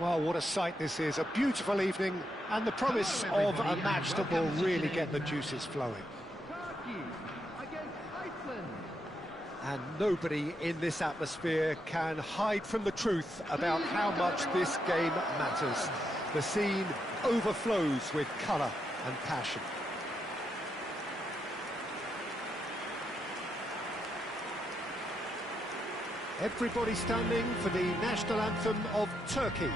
Well, what a sight this is. A beautiful evening and the promise of a match that will really get the juices flowing. Turkey against Iceland. And nobody in this atmosphere can hide from the truth about how much this game matters. The scene overflows with colour and passion. Everybody standing for the national anthem of Turkey.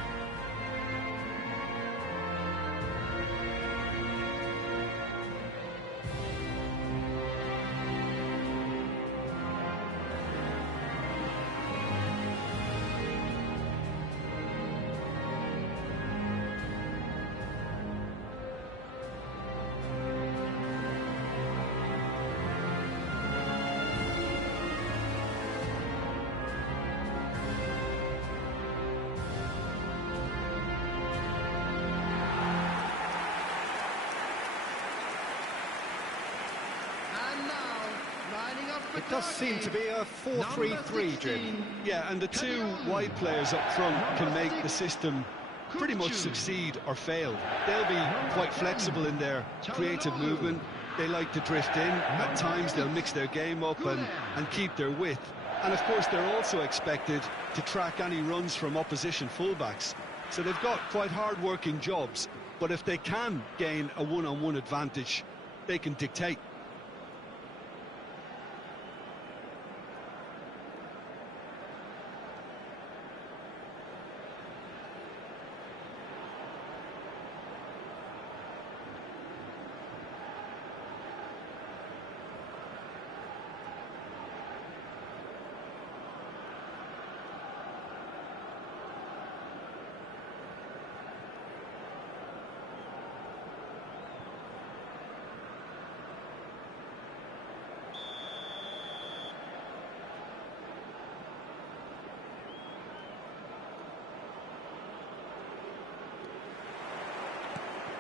It does seem to be a 4-3-3, Jim. Yeah, and the two wide players up front can make the system pretty much succeed or fail. They'll be quite flexible in their creative movement. They like to drift in. At times they'll mix their game up and keep their width. And of course they're also expected to track any runs from opposition fullbacks. So they've got quite hard-working jobs, but if they can gain a one-on-one advantage, they can dictate.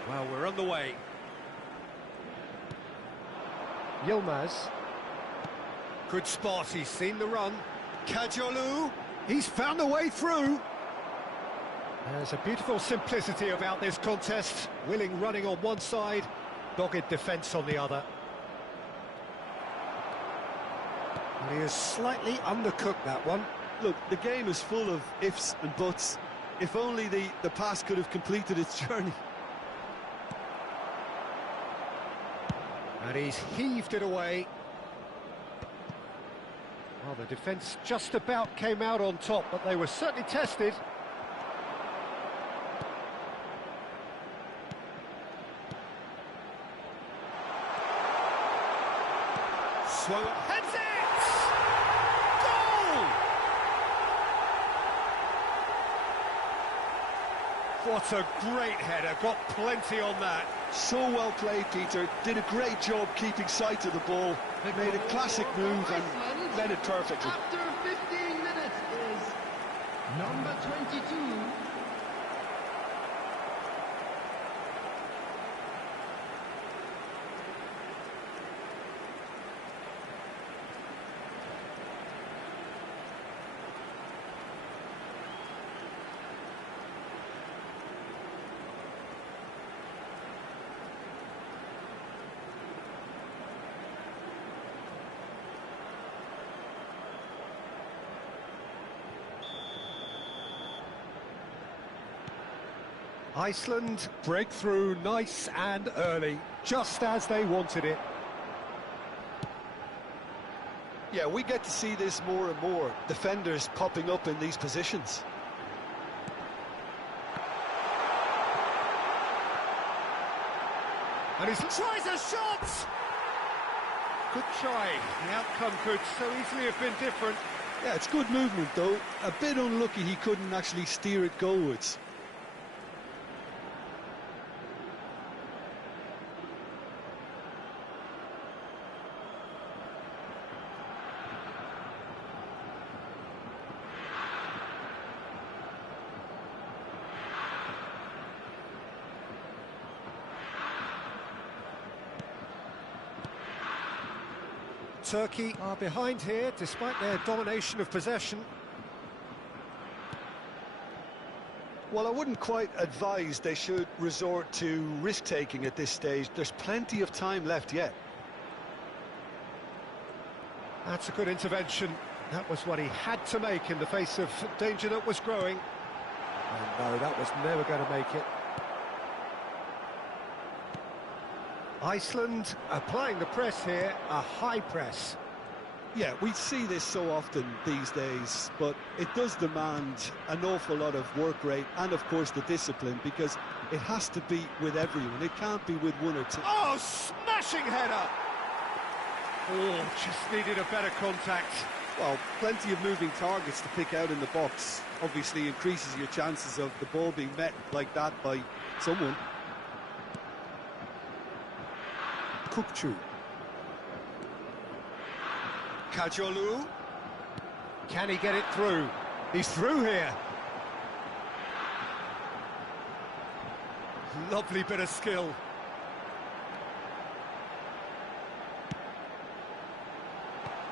Well, we're on the way. Yilmaz. Good spot, he's seen the run. Kajolu, he's found a way through. There's a beautiful simplicity about this contest. Willing running on one side, dogged defence on the other. And he has slightly undercooked that one. Look, the game is full of ifs and buts. If only the pass could have completed its journey. And he's heaved it away. Well, the defence just about came out on top, but they were certainly tested. Swung up, heads it! Goal! What a great header, got plenty on that. So well played, Peter. Did a great job keeping sight of the ball. Made a classic move and led it perfectly. After 15 minutes is number 22. Iceland break through nice and early, just as they wanted it. Yeah, we get to see this more and more. Defenders popping up in these positions. And he tries a shot! Good try. The outcome could so easily have been different. Yeah, it's good movement though. A bit unlucky he couldn't actually steer it goalwards. Turkey are behind here, despite their domination of possession. Well, I wouldn't quite advise they should resort to risk-taking at this stage. There's plenty of time left yet. That's a good intervention. That was what he had to make in the face of danger that was growing. And no, that was never going to make it. Iceland applying the press here, a high press. Yeah, we see this so often these days, but it does demand an awful lot of work rate and, of course, the discipline, because it has to be with everyone. It can't be with one or two. Oh, smashing header! Oh, just needed a better contact. Well, plenty of moving targets to pick out in the box. Obviously increases your chances of the ball being met like that by someone. Kukçu. Kajolu. Can he get it through? He's through here. Lovely bit of skill.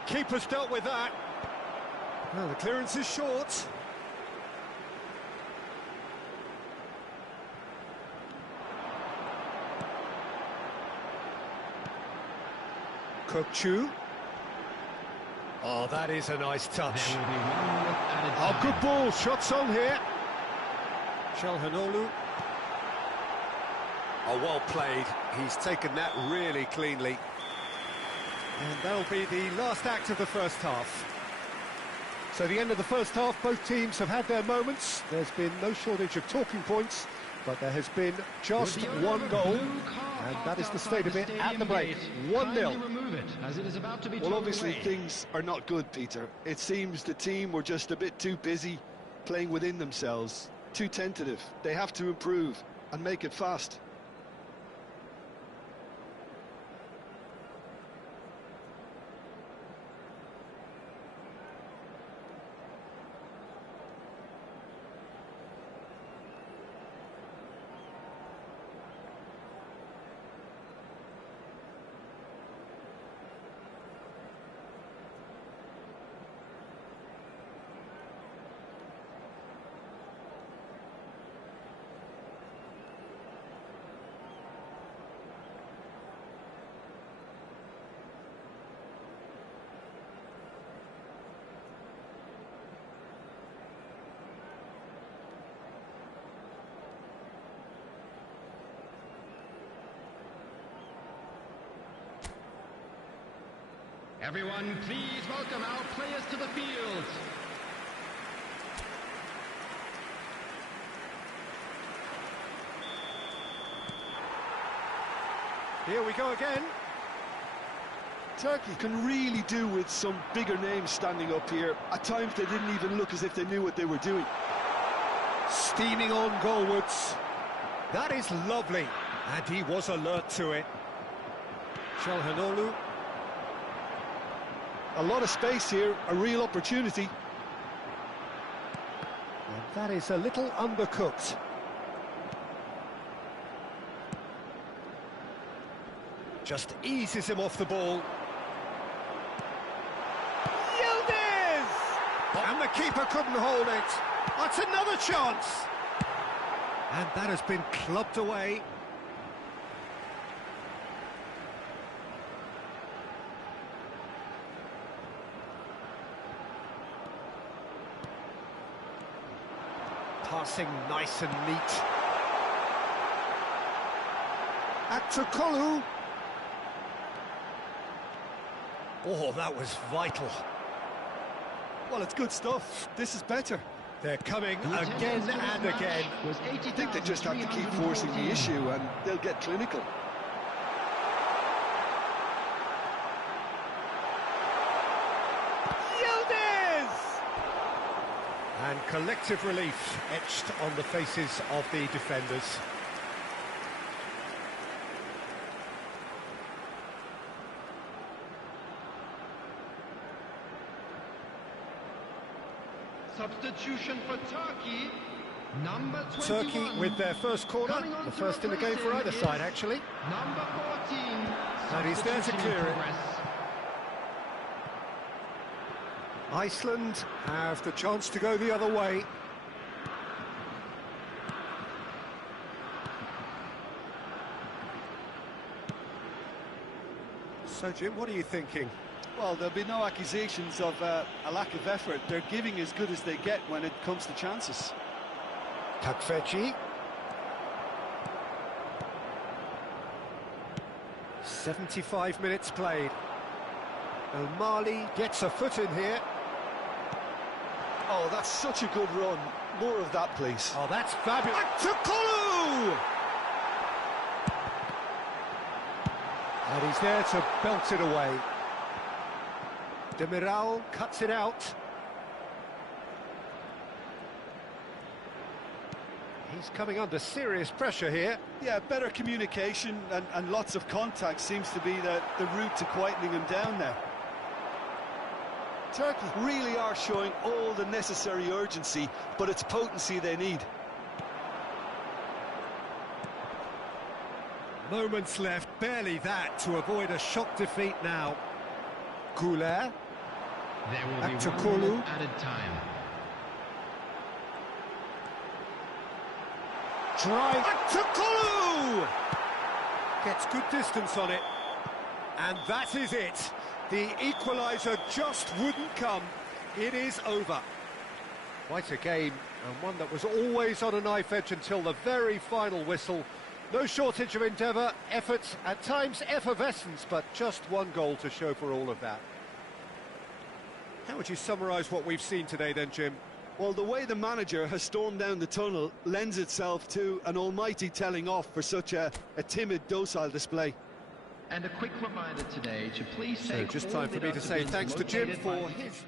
Keeper's dealt with that. Well, the clearance is short. Kukçu. Oh, that is a nice touch. Oh, good ball. Shots on here. Çalhanoğlu. Oh, well played. He's taken that really cleanly. And that'll be the last act of the first half. So the end of the first half, both teams have had their moments. There's been no shortage of talking points, but there has been just one goal, and that is the state of it at the break. 1-0. Well, obviously things are not good, Peter. It seems the team were just a bit too busy playing within themselves, too tentative. They have to improve and make it fast. Everyone, please welcome our players to the field. Here we go again. Turkey can really do with some bigger names standing up here. At times they didn't even look as if they knew what they were doing. Steaming on goalwards. That is lovely. And he was alert to it. Çalhanoğlu. A lot of space here, a real opportunity. And that is a little undercooked. Just eases him off the ball. Yildiz! And the keeper couldn't hold it. That's another chance. And that has been clubbed away. Passing nice and neat. Akçakolu. Oh, that was vital. Well, it's good stuff. This is better. They're coming again and again. I think they just have to keep forcing the issue and they'll get clinical. And collective relief etched on the faces of the defenders. Substitution for Turkey, number 21. Turkey with their first corner, the first in the game for either side, actually. Number 14. And he's there to clear it. Iceland have the chance to go the other way. So, Jim, what are you thinking? Well, there'll be no accusations of a lack of effort. They're giving as good as they get when it comes to chances. Takfeci. 75 minutes played. O'Malley gets a foot in here. Oh, that's such a good run. More of that, please. Oh, that's fabulous. Back to Kolu! And he's there to belt it away. Demiral cuts it out. He's coming under serious pressure here. Yeah, better communication and lots of contact seems to be the route to quietening him down now. Turkey really are showing all the necessary urgency, but it's potency they need. Moments left, barely that, to avoid a shock defeat now. Goulet. There will Back be to 1 Kolu. minute added time. Drive. Back to Kolu! Gets good distance on it. And that is it. The equaliser just wouldn't come. It is over. Quite a game, and one that was always on a knife edge until the very final whistle. No shortage of endeavour, effort, at times effervescence, but just one goal to show for all of that. How would you summarise what we've seen today then, Jim? Well, the way the manager has stormed down the tunnel lends itself to an almighty telling off for such a timid, docile display. And a quick reminder today to please So take just all time for me to say deductibles thanks to Jim located for by- his...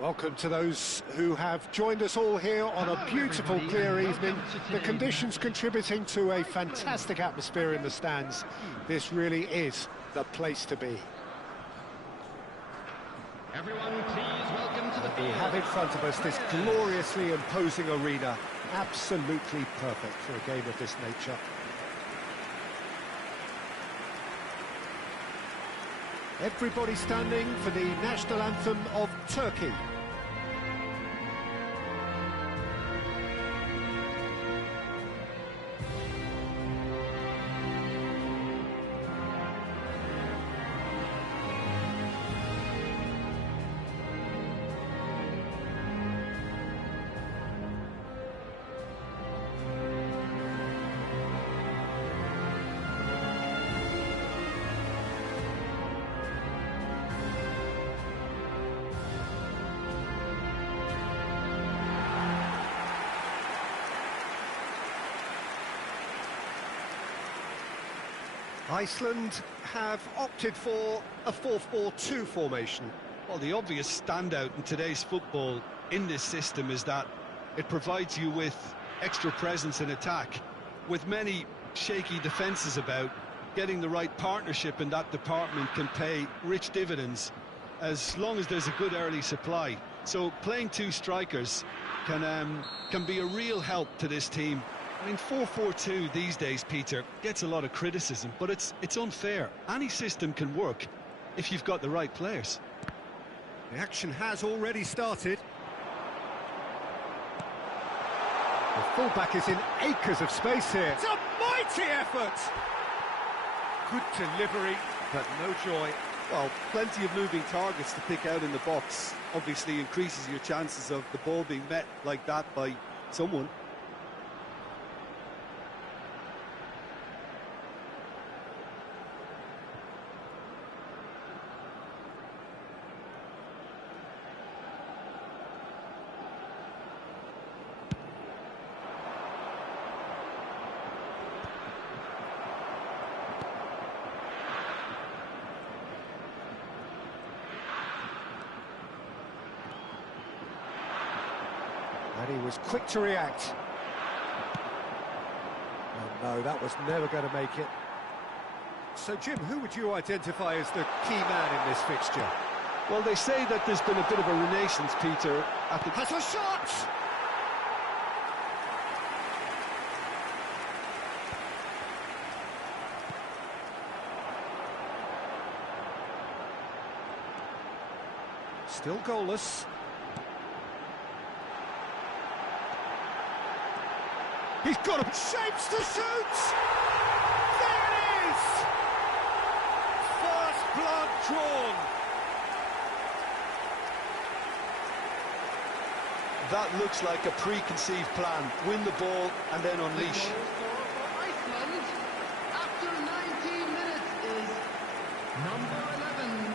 Welcome to those who have joined us all here on a beautiful, clear evening. The conditions contributing to a fantastic atmosphere in the stands. This really is the place to be. Everyone, please welcome to the We field. have in front of us this gloriously imposing arena. Absolutely perfect for a game of this nature. Everybody standing for the national anthem of Turkey. Iceland have opted for a 4-4-2 formation. Well, the obvious standout in today's football in this system is that it provides you with extra presence in attack. With many shaky defences about, getting the right partnership in that department can pay rich dividends as long as there's a good early supply. So playing two strikers can be a real help to this team. I mean, 4-4-2 these days, Peter, gets a lot of criticism, but it's unfair. Any system can work if you've got the right players. The action has already started. The fullback is in acres of space here. It's a mighty effort! Good delivery, but no joy. Well, plenty of moving targets to pick out in the box. Obviously increases your chances of the ball being met like that by someone. And he was quick to react. Oh no, that was never going to make it. So Jim, who would you identify as the key man in this fixture? Well, they say that there's been a bit of a renaissance, Peter, at the... Has a shot! Still goalless. He's got a shapes to shoot! There it is! First blood drawn. That looks like a preconceived plan. Win the ball and then unleash. The goal scorer for Iceland after 19 minutes is number 11.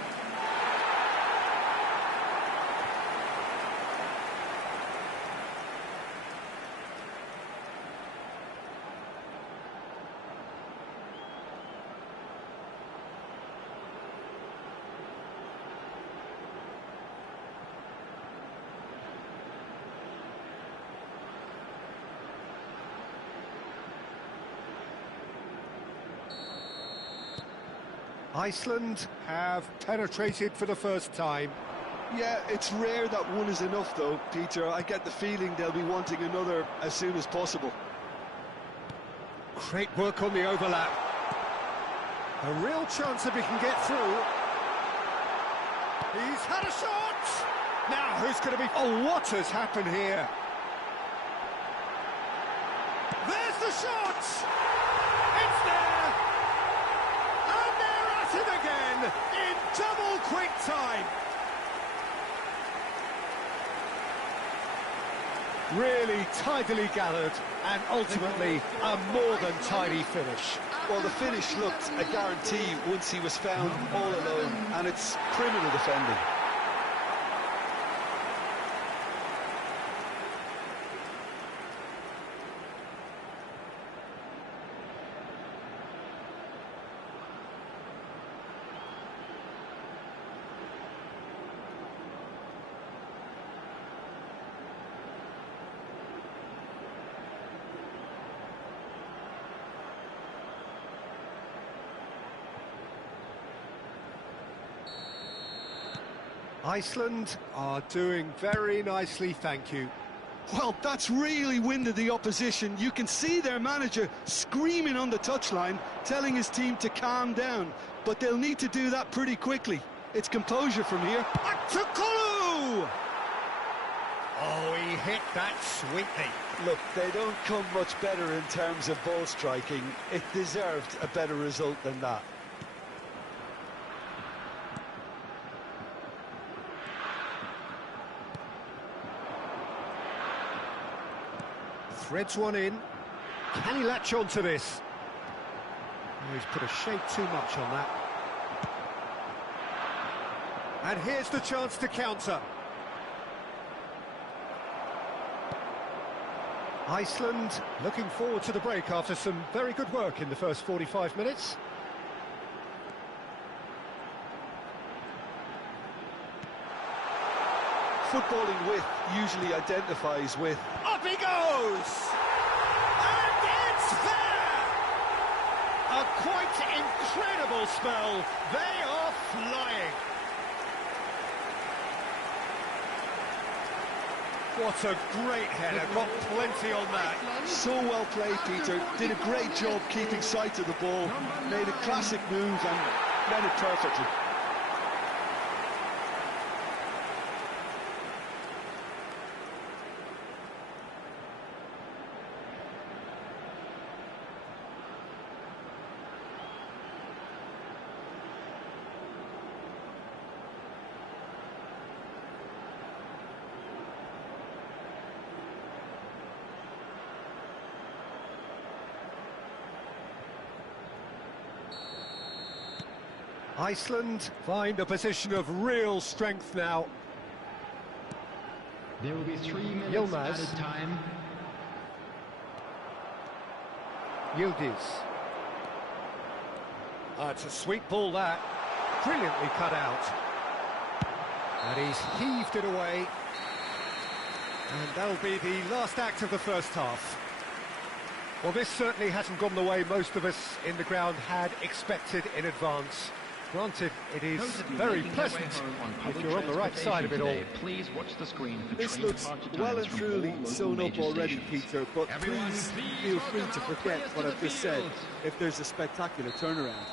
Iceland have penetrated for the first time. Yeah, it's rare that one is enough though, Peter. I get the feeling they'll be wanting another as soon as possible. Great work on the overlap. A real chance if he can get through. He's had a shot! Now who's going to be... Oh, what has happened here? There's the shot! It's there! And they're at it again in double quick time. Really tidily gathered and ultimately a more than tidy finish. Well, the finish looked a guarantee once he was found all alone, and it's criminal defending. Iceland are doing very nicely, thank you. Well, that's really winded the opposition. You can see their manager screaming on the touchline, telling his team to calm down. But they'll need to do that pretty quickly. It's composure from here. Back to Kulu! Oh, he hit that sweetly. Look, they don't come much better in terms of ball striking. It deserved a better result than that. Threads one in. Can he latch on to this? Oh, he's put a shade too much on that. And here's the chance to counter. Iceland looking forward to the break after some very good work in the first 45 minutes. Footballing width usually identifies with... Up he goes! And it's there! A quite incredible spell. They are flying. What a great header, got plenty on that. So well played, Peter. Did a great job keeping sight of the ball. Made a classic move and read it perfectly. Iceland find a position of real strength now. There will be 3 minutes Yilmaz. added time. Yildiz. It's a sweet ball that. Brilliantly cut out. And he's heaved it away. And that'll be the last act of the first half. Well, this certainly hasn't gone the way most of us in the ground had expected in advance. Granted, it is very pleasant if you're on the right side of it all. Please watch the screen for this looks well and truly sewn up already, Peter, but please feel free to forget what I've just said if there's a spectacular turnaround.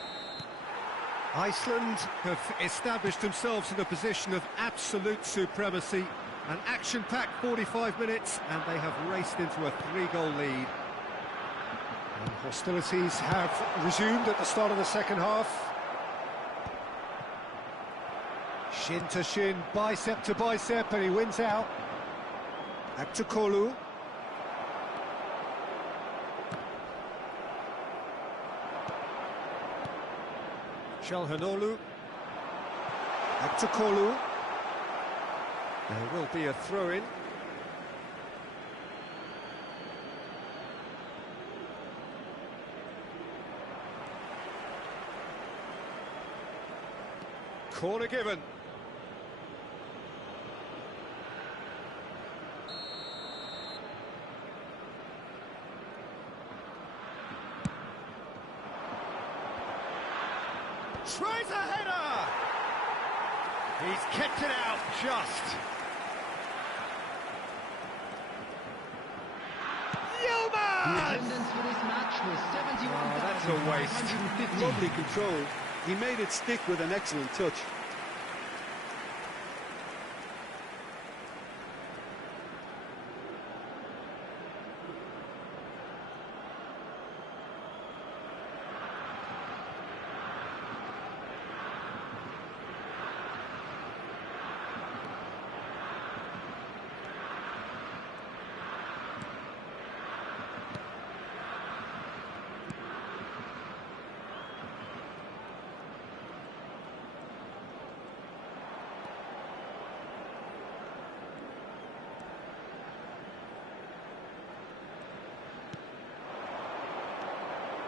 Iceland have established themselves in a position of absolute supremacy. An action-packed 45 minutes, and they have raced into a 3-goal lead. And hostilities have resumed at the start of the second half. Shin to shin, bicep to bicep, and he wins out. Aktukolu. Çalhanoğlu. Aktukolu. There will be a throw-in. Corner given. Tries a header! He's kicked it out just. The attendance for this match was 71,000. That's a waste. Lovely control. He made it stick with an excellent touch.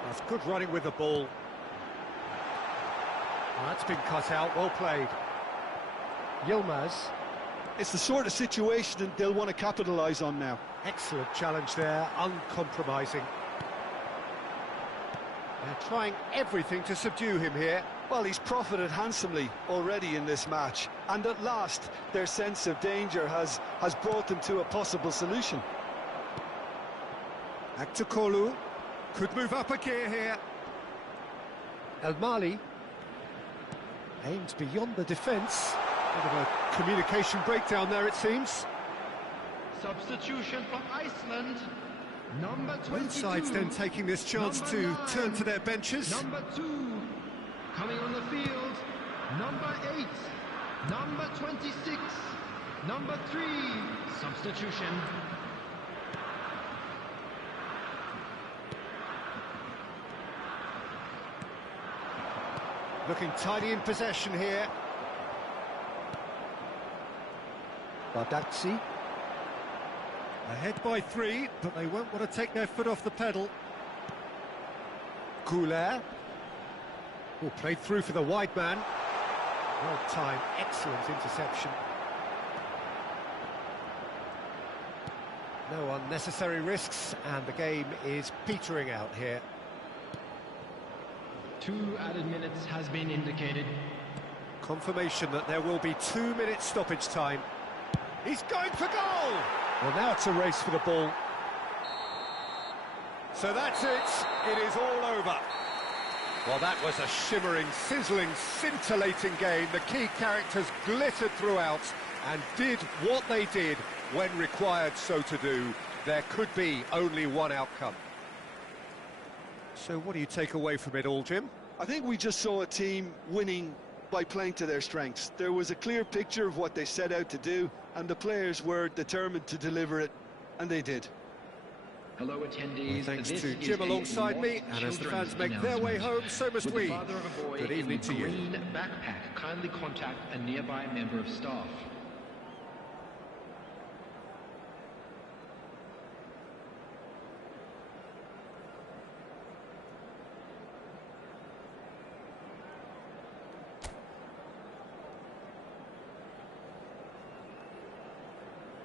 That's good running with the ball. That's been cut out, well played. Yilmaz. It's the sort of situation they'll want to capitalise on now. Excellent challenge there, uncompromising. They're trying everything to subdue him here. Well, he's profited handsomely already in this match, and at last their sense of danger has brought them to a possible solution. Aktukolu could move up a gear here. El Mali aims beyond the defence. Bit of a communication breakdown there, it seems. Substitution for Iceland. Number 22. Both sides then taking this chance to 9, turn to their benches. Number 2 coming on the field. Number 8. Number 26. Number 3. Substitution. Looking tidy in possession here. Bardazzi. Ahead by 3, but they won't want to take their foot off the pedal. Goulet. Oh, played through for the wide man. Well timed, excellent interception. No unnecessary risks, and the game is petering out here. 2 added minutes has been indicated. Confirmation that there will be 2 minutes stoppage time. He's going for goal! Well, now it's a race for the ball. So that's it. It is all over. Well, that was a shimmering, sizzling, scintillating game. The key characters glittered throughout and did what they did when required so to do. There could be only one outcome. So what do you take away from it all, Jim? I think we just saw a team winning by playing to their strengths. There was a clear picture of what they set out to do, and the players were determined to deliver it, and they did. Hello, attendees. Well, thanks this to Jim alongside me, and as the fans make their way home, so must we. Father of a boy Good evening to you. green backpack, kindly contact a nearby member of staff.